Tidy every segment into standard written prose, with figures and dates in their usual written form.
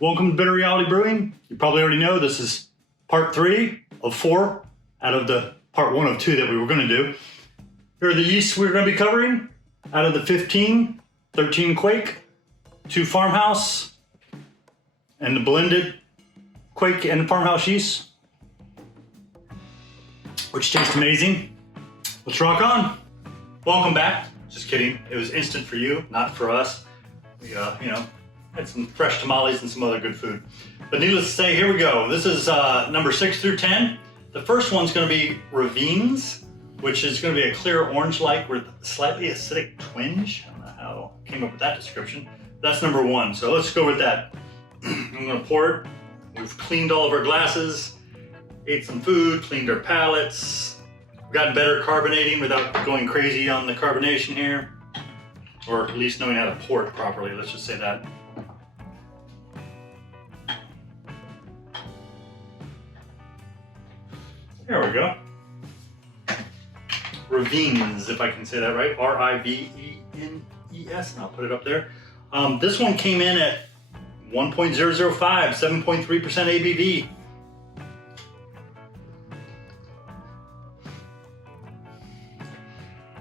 Welcome to Bitter Reality Brewing. You probably already know this is part 3 of 4 out of the part 1 of 2 that we were going to do. Here are the yeasts we're going to be covering out of the 13 Kveik, 2 Farmhouse, and the blended Kveik and Farmhouse yeast, which taste amazing. Let's rock on. Welcome back. Just kidding. It was instant for you, not for us. We, had some fresh tamales and some other good food. But needless to say, here we go. This is number 6 through 10. The first one's going to be Ravines, which is going to be a clear orange-like with slightly acidic twinge. I don't know how I came up with that description. That's number 1. So let's go with that. I'm going to pour it. We've cleaned all of our glasses, ate some food, cleaned our palates. We've gotten better at carbonating without going crazy on the carbonation here, or at least knowing how to pour it properly. Let's just say that. There we go. Ravines, if I can say that right. R-I-V-E-N-E-S, and I'll put it up there. This one came in at 1.005, 7.3% ABV.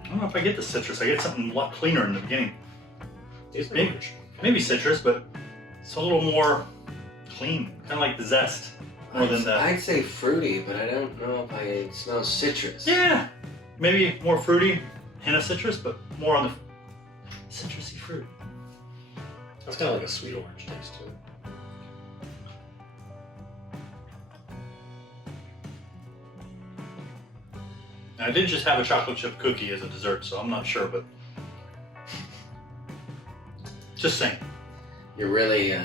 I don't know if I get the citrus. I get something a lot cleaner in the beginning. Maybe citrus, but it's a little more clean, kind of like the zest. More than that. I'd say fruity, but I don't know if I smell citrus. Yeah, maybe more fruity, hint of citrus, but more on the citrusy fruit. That's kind of like a sweet orange taste to it. I did just have a chocolate chip cookie as a dessert, so I'm not sure, but just saying. You're really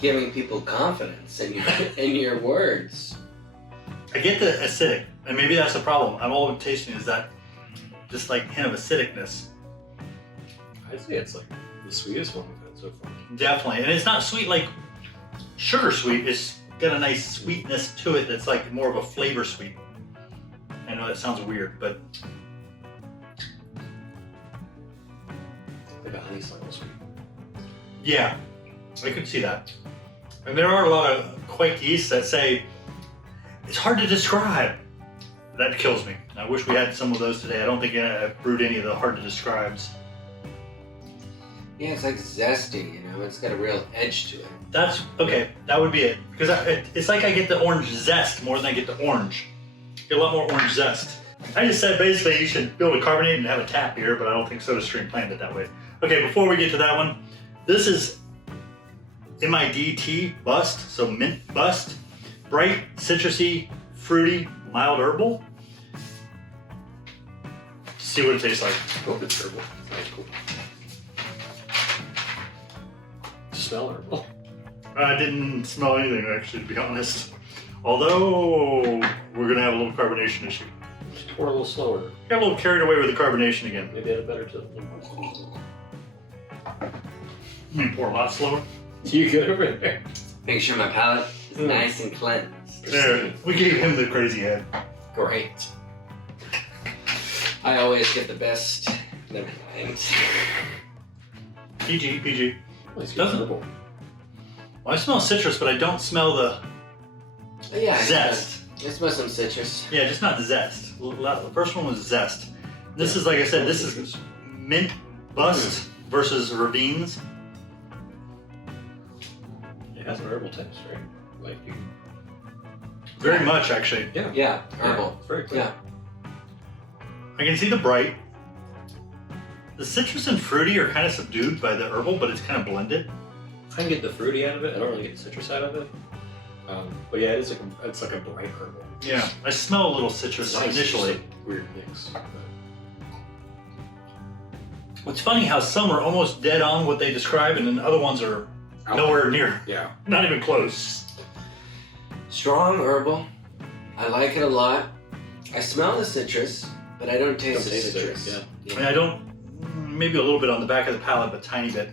giving people confidence in your words. I get the acidic, and maybe that's the problem. I'm all I'm tasting is that just like hint of acidicness. I'd say it's like the sweetest one we've had so far. Definitely, and it's not sweet like sugar sweet. It's got a nice sweetness to it that's like more of a flavor sweet. I know that sounds weird, but Like a honeysuckle sweet. yeah, I could see that. And there are a lot of Kveik yeasts that say it's hard to describe. That kills me. I wish we had some of those today. I don't think I've brewed any of the hard to describes. Yeah, it's like zesty, it's got a real edge to it. That's okay. That would be it. Because it's like I get the orange zest more than I get the orange. Get a lot more orange zest. I just said basically you should build a carbonate and have a tap here, but I don't think SodaStream planned it that way. Okay, before we get to that one, this is Midtbust, so Midtbust. Bright, citrusy, fruity, mild herbal. See what it tastes like. I hope it's herbal. Sounds cool. Smell herbal. I didn't smell anything actually, to be honest. Although we're gonna have a little carbonation issue. Just pour a little slower. Got a little carried away with the carbonation again. Maybe add a better tip. Pour a lot slower. You good over there? Make sure my palate is nice and cleansed. There, we gave him the crazy head. Great. I always get the best. Never mind. PG. Well, it's Doesn't- herbal. Well, I smell citrus, but I don't smell the Yeah, zest. I smell some citrus. Yeah, just not the zest. The first one was zest. This is, like I said, this is Midtbust versus Ravines. It has an herbal taste, right? Like you. Very much, actually. Yeah. Yeah, herbal. It's very clear. Yeah. I can see the bright. The citrus and fruity are kind of subdued by the herbal, but it's kind of blended. I can get the fruity out of it. I don't really get the citrus out of it. But yeah, it's like a bright herbal. Yeah, I smell a little citrus Nice, initially. just a weird mix. It's funny how some are almost dead on what they describe, and then other ones are nowhere near. Yeah. Not even close. Strong herbal. I like it a lot. I smell the citrus, but I don't taste the citrus. Yeah. And I don't, maybe a little bit on the back of the palate, but tiny bit.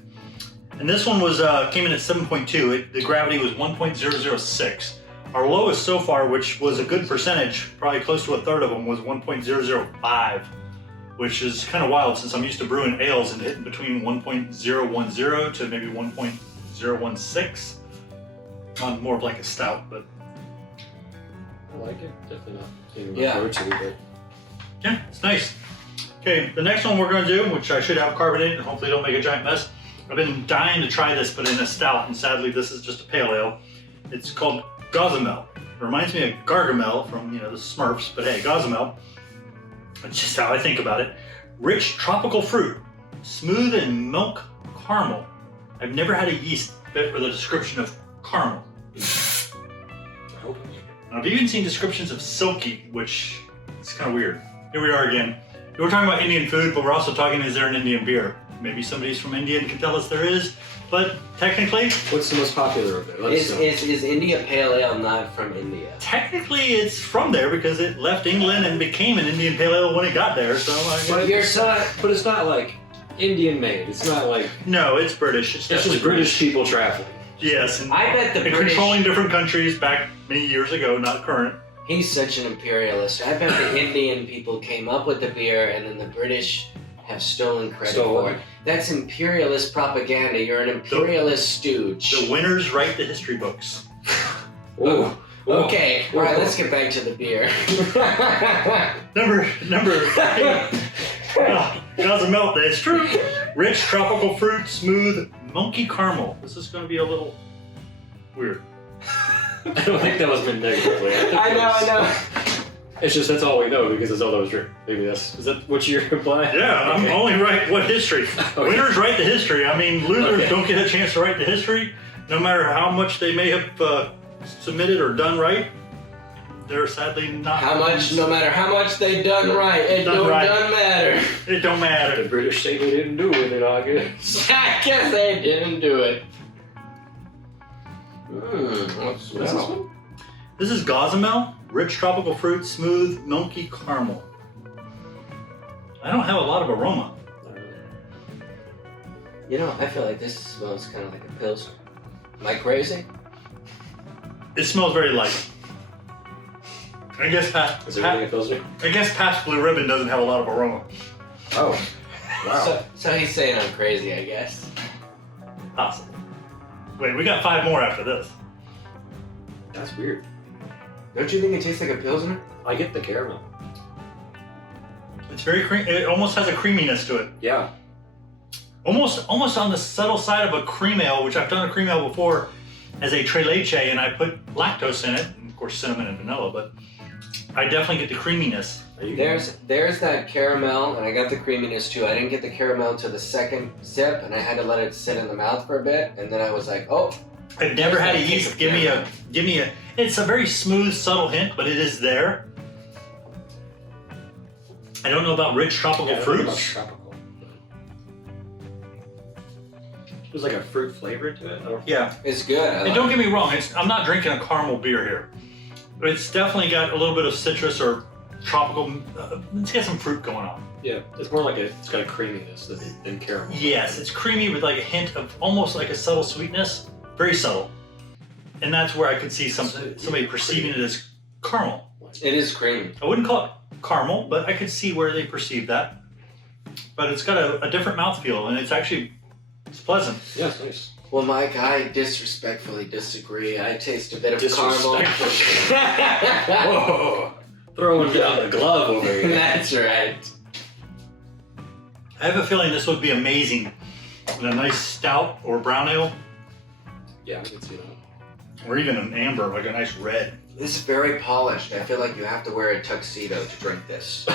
And this one was came in at 7.2. The gravity was 1.006. Our lowest so far, which was a good percentage, probably close to a third of them, was 1.005, which is kind of wild since I'm used to brewing ales and hitting between 1.010 to maybe 1.016. On more of like a stout, but I like it. Definitely not. Even Yeah. my go-to, but yeah, it's nice. Okay, the next one we're going to do, which I should have carbonated, and hopefully don't make a giant mess. I've been dying to try this, but in a stout, and sadly this is just a pale ale. It's called Gausemel. It reminds me of Gargamel from, the Smurfs, but hey, Gausemel. That's just how I think about it. Rich tropical fruit, smooth and milk caramel. I've never had a yeast fit for the description of caramel. I hope I like it. Now, I've even seen descriptions of silky, which is kind of weird. Here we are again. We're talking about Indian food, but we're also talking, is there an Indian beer? Maybe somebody's from India and can tell us there is, but technically... What's the most popular of it? Let us know. Is India Pale Ale not from India? Technically, it's from there because it left England and became an Indian Pale Ale when it got there, so... But it's not like Indian made. It's not like... No, it's British. It's It's definitely just British people traveling. Yes, and, I bet the and British... controlling different countries back many years ago, not current. He's such an imperialist. I bet the Indian people came up with the beer and then the British have stolen credit for it. That's imperialist propaganda. You're an imperialist stooge. The winners write the history books. Ooh. Okay, all right, let's get back to the beer. Number Gaza Melt, that's true. Rich tropical fruit, smooth, milky caramel. This is going to be a little weird. I don't think that was meant negatively. I know. It's just that's all we know because it's all that was written. Maybe is that what you're implying? Yeah, I'm Okay. only right what history. Okay. Winners write the history. I mean, losers Okay. don't get a chance to write the history. No matter how much they may have submitted or done right, they're sadly not. No matter how much they done right, it don't matter. It don't matter. The British say they didn't do it, I guess. I guess they didn't do it. What's What's this one? This is Gausemel, rich tropical fruit, smooth, milky caramel. I don't have a lot of aroma. You know, I feel like this smells kind of like a Pilsner. Am I crazy? It smells very light. I guess Is it really a Pilsner? Pabst Blue Ribbon doesn't have a lot of aroma. Oh. Wow. So he's saying I'm crazy, I guess. Possible. Wait, we got 5 more after this. That's weird. Don't you think it tastes like a Pilsner? I get the caramel. It's very it almost has a creaminess to it. Yeah. Almost on the subtle side of a cream ale, which I've done a cream ale before as a tre leche, and I put lactose in it, and of course cinnamon and vanilla, but I definitely get the creaminess. There's that caramel, and I got the creaminess too. I didn't get the caramel to the second sip, and I had to let it sit in the mouth for a bit, and then I was like, oh. I've never had a yeast give me a. It's a very smooth, subtle hint, but it is there. I don't know about rich tropical fruits. Tropical. There's like a fruit flavor to it. Yeah. It's good. And don't get me wrong, I'm not drinking a caramel beer here. But it's definitely got a little bit of citrus or tropical. It's got some fruit going on. Yeah, it's more like it's got a creaminess than caramel. Yes, it's creamy with like a hint of almost like a subtle sweetness. Very subtle. And that's where I could see somebody perceiving it as caramel. It is creamy. I wouldn't call it caramel, but I could see where they perceive that. But it's got a different mouthfeel, and it's pleasant. Yeah, it's nice. Well, Mike, I disrespectfully disagree. I taste a bit of caramel. Whoa! Throwing down the glove over here. That's right. I have a feeling this would be amazing in a nice stout or brown ale, Yeah, I can see that. or even an amber, like a nice red. This is very polished. I feel like you have to wear a tuxedo to drink this.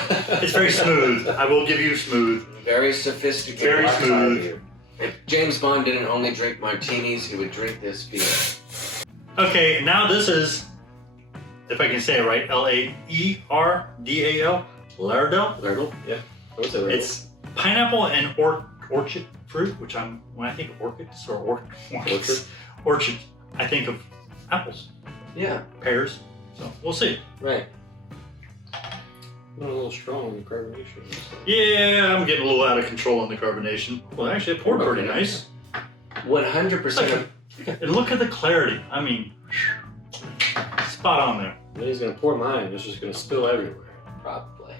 It's very smooth. I will give you smooth. Very sophisticated. Very smooth. If James Bond didn't only drink martinis, he would drink this beer. Okay, now this is, if I can say it right, Laerdal, Laerdal. Laerdal? Yeah. What's it? It's pineapple and orchid fruit, which when I think of orchids or orchard, I think of apples, Yeah, pears. So we'll see. right. Not a little strong in the carbonation. Yeah, I'm getting a little out of control on the carbonation. Well, actually, it poured pretty nice. 100% of... And look at the clarity. I mean, spot on there. Then he's gonna pour mine. It's just gonna spill everywhere. Probably.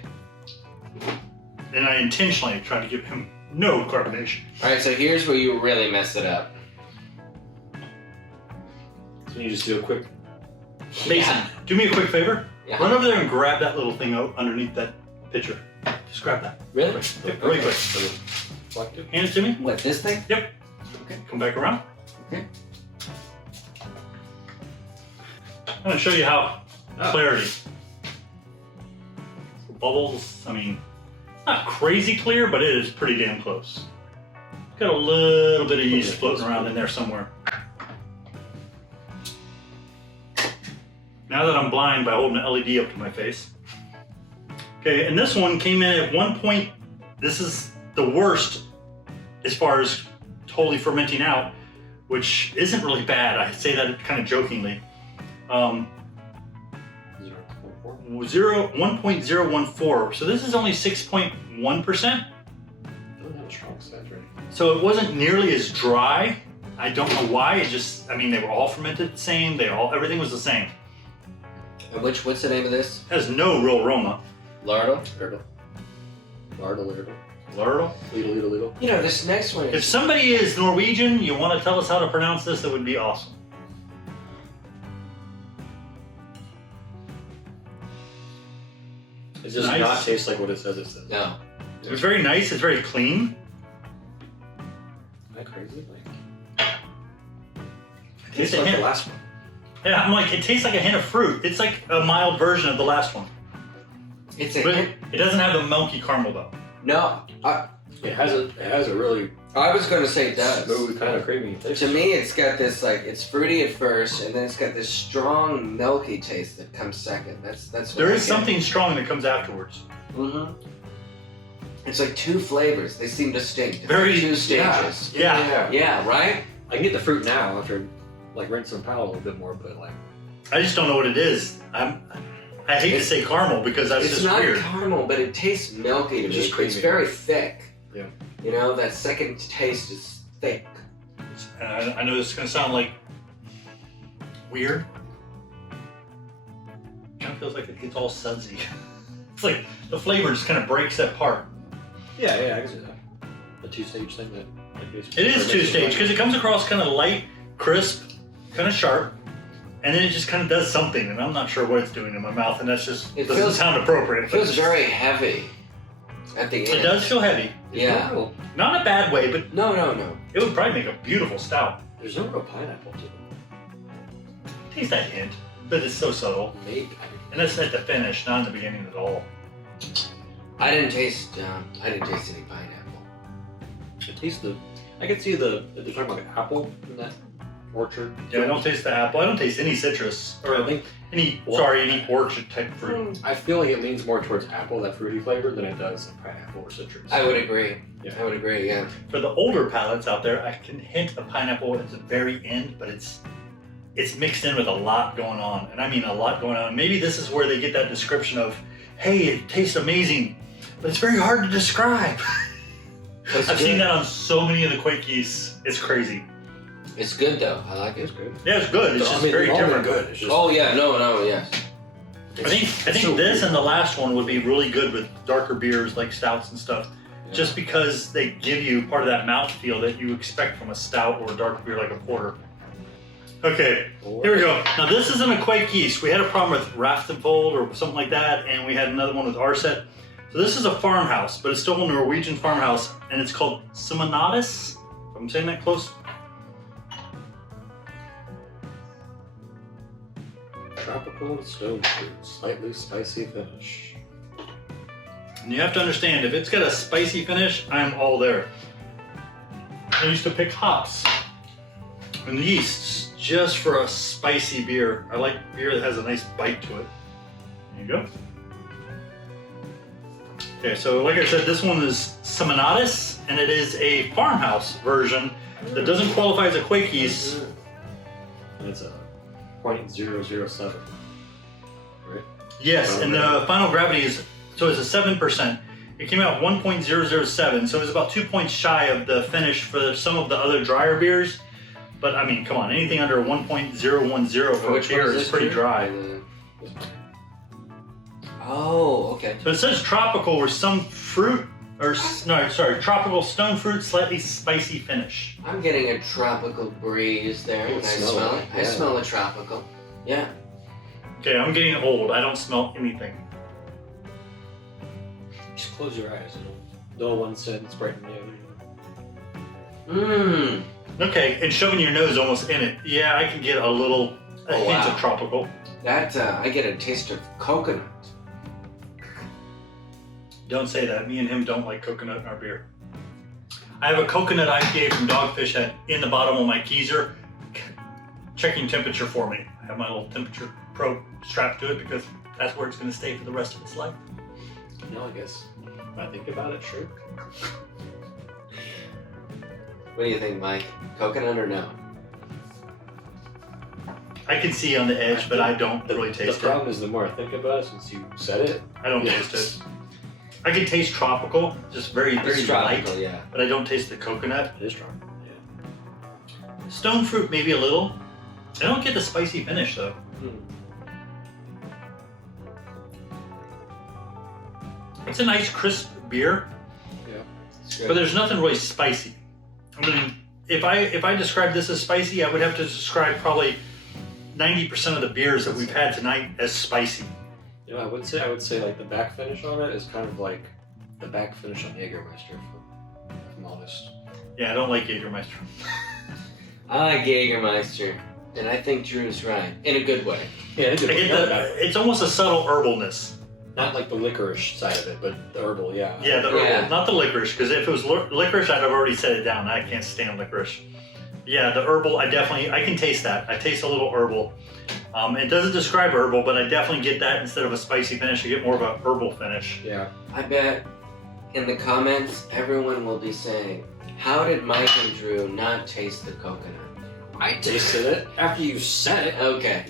And I intentionally tried to give him no carbonation. Alright, so here's where you really mess it up. Can you just do a quick? Mason, do me a quick favor. Yeah. Run over there and grab that little thing out underneath that pitcher. Just grab that. Really? Yep, really quick. Selective? Hand it to me. What, this thing? Yep. Okay. Come back around. Okay. I'm going to show you how Oh. clarity. Bubbles, I mean, not crazy clear, but it is pretty damn close. Got a little bit of yeast floating around in there somewhere. Now that I'm blind by holding an LED up to my face. Okay, and this one came in at 1 point. This is the worst as far as totally fermenting out, which isn't really bad. I say that kind of jokingly. 1.014. So this is only 6.1%. Doesn't have a strong saturating. So it wasn't nearly as dry. I don't know why. It just, I mean, they were all fermented the same. Everything was the same. And what's the name of this? It has no real aroma. Laerdal? Laerdal. Laerdal. Lidl. You know, this next one If is... somebody is Norwegian, you want to tell us how to pronounce this, that would be awesome. It does Nice. not taste like what it says it says. No. It's very nice. It's very clean. Am I crazy? Like, It tastes tastes a like the hint. last one. Yeah, I'm like, it tastes like a hint of fruit. It's like a mild version of the last one. It's a But hint. it doesn't have the milky caramel though. No. It has a really I was going to say it does. smooth, kind of creamy taste. To me, it's got this, like, it's fruity at first, and then it's got this strong, milky taste that comes second. That's what There I is get. something strong that comes afterwards. Mm-hmm. It's like two flavors. They seem distinct. It's Very- like two stages. Yeah. Yeah, right? I can get the fruit now after like rinsing the palate a little bit more, but like I just don't know what it is. I hate to say caramel because that's It's just not weird. caramel, but it tastes milky to It's me. just creamy. It's very thick. Yeah. You know, that second taste is thick. And I know this is going to sound like weird. It kind of feels like it gets all sudsy. It's like the flavor just kind of breaks that part. yeah, I can see that. The two-stage thing that like, It is two-stage because it comes across kind of light, crisp, kind of sharp, and then it just kind of does something, and I'm not sure what it's doing in my mouth, and that's just It doesn't feels- sound appropriate. It but feels it's just- very heavy at the end. It does feel heavy. Yeah. Not in a bad way, but No. it would probably make a beautiful stout. There's no real pineapple to it. Taste that hint, but it's so subtle. Maybe. And that's at the finish, not in the beginning at all. I didn't taste any pineapple. It tastes the. I can see the. They're talking about apple in that orchard. Yeah, I don't taste the apple. I don't taste any citrus I or think any orchard type fruit. I feel like it leans more towards apple, that fruity flavor, than it does like pineapple or citrus. I would agree. Yeah. I would agree, yeah. For the older palates out there, I can hint a pineapple at the very end, but it's mixed in with a lot going on, and I mean a lot going on. Maybe this is where they get that description of, hey, it tastes amazing, but it's very hard to describe. It's I've good. seen that on so many of the Kveik yeasts. It's crazy. It's good though. I like It's it. good. Yeah, it's good. It's I just mean, very they've all been different. good. It's just, Oh yeah, no, yes. I think so this weird. and the last one would be really good with darker beers like stouts and stuff, Yeah. just because they give you part of that mouthfeel that you expect from a stout or a dark beer like a porter. Okay, here we go. Now this isn't a Kveik yeast. We had a problem with Raftenfold or something like that, and we had another one with Arset. So this is a farmhouse, but it's still a Norwegian farmhouse, and it's called Somanatus. If I'm saying that close. Tropical stone fruit, slightly spicy finish. And you have to understand, if it's got a spicy finish, I'm all there. I used to pick hops and yeasts just for a spicy beer. I like beer that has a nice bite to it. There you go. Okay, so like I said, this one is Somanatus, and it is a farmhouse version that doesn't qualify as a Kveik yeast. And it's a 0.007. Right? Yes, and the final gravity is, so it's a 7%. It came out 1.007, so it was about 2 points shy of the finish for some of the other drier beers. But I mean, come on, anything under 1.010 for a Which one beer is is this pretty beer? dry. Oh, okay. So it says tropical or some fruit tropical stone fruit, slightly spicy finish. I'm getting a tropical breeze there when I smell it. I smell a tropical. Yeah. Okay, I'm getting old. I don't smell anything. Just close your eyes. No one said it's bright in the other. Mmm. Okay, and shoving your nose almost in it. Yeah, I can get a hint of tropical. That, I get a taste of coconut. Don't say that. Me and him don't like coconut in our beer. I have a coconut IPA from Dogfish Head in the bottom of my Keezer, checking temperature for me. I have my little temperature probe strapped to it because that's where it's going to stay for the rest of its life. No, I guess. If I think about it, sure. What do you think, Mike? Coconut or no? I can see on the edge, but I don't really taste The problem is the more I think about it, since you said it, I don't taste it. I can taste tropical, just very, very light, yeah. but I don't taste the coconut. it is tropical. Yeah. Stone fruit, maybe a little. I don't get the spicy finish though. It's a nice crisp beer, but there's nothing really spicy. I mean, if I describe this as spicy, I would have to describe probably 90% of the beers that we've had tonight as spicy. You know, I would say like the back finish on it is kind of like the back finish on Jägermeister, if I'm honest. Yeah, I don't like Jägermeister. I like Jägermeister, and I think Drew's right, in a good way. Yeah, I get it's almost a subtle herbalness. not like the licorice side of it, but the herbal, yeah. Yeah, the herbal, Yeah. not the licorice, because if it was licorice, I'd have already set it down. I can't stand licorice. Yeah, the herbal, I can taste that. I taste a little herbal. It doesn't describe herbal, but I definitely get that instead of a spicy finish. I get more of a herbal finish. Yeah. I bet in the comments, everyone will be saying, how did Mike and Drew not taste the coconut? I tasted it after you said it. Okay.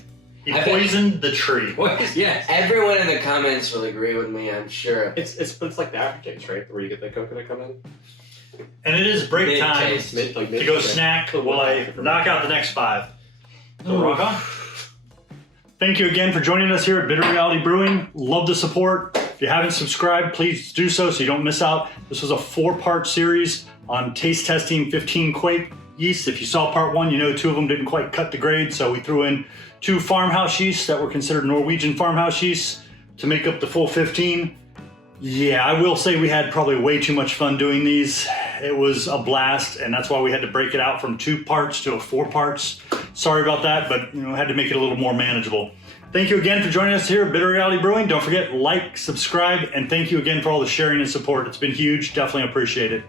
He poisoned the tree. Yes. Everyone in the comments will agree with me, I'm sure. It's like the aftertaste, right? Where you get the coconut coming. And it is break time Mid-taste. to go snack while I knock out the next 5. So rock on. Thank you again for joining us here at Bitter Reality Brewing. Love the support. If you haven't subscribed, please do so you don't miss out. This was a 4-part series on taste testing 15 Kveik yeasts. If you saw part 1, you know 2 of them didn't quite cut the grade, so we threw in 2 farmhouse yeasts that were considered Norwegian farmhouse yeasts to make up the full 15. Yeah, I will say we had probably way too much fun doing these. It was a blast, and that's why we had to break it out from 2 parts to 4 parts. Sorry about that, but had to make it a little more manageable. Thank you again for joining us here at Bitter Reality Brewing. Don't forget, like, subscribe, and thank you again for all the sharing and support. It's been huge. Definitely appreciate it.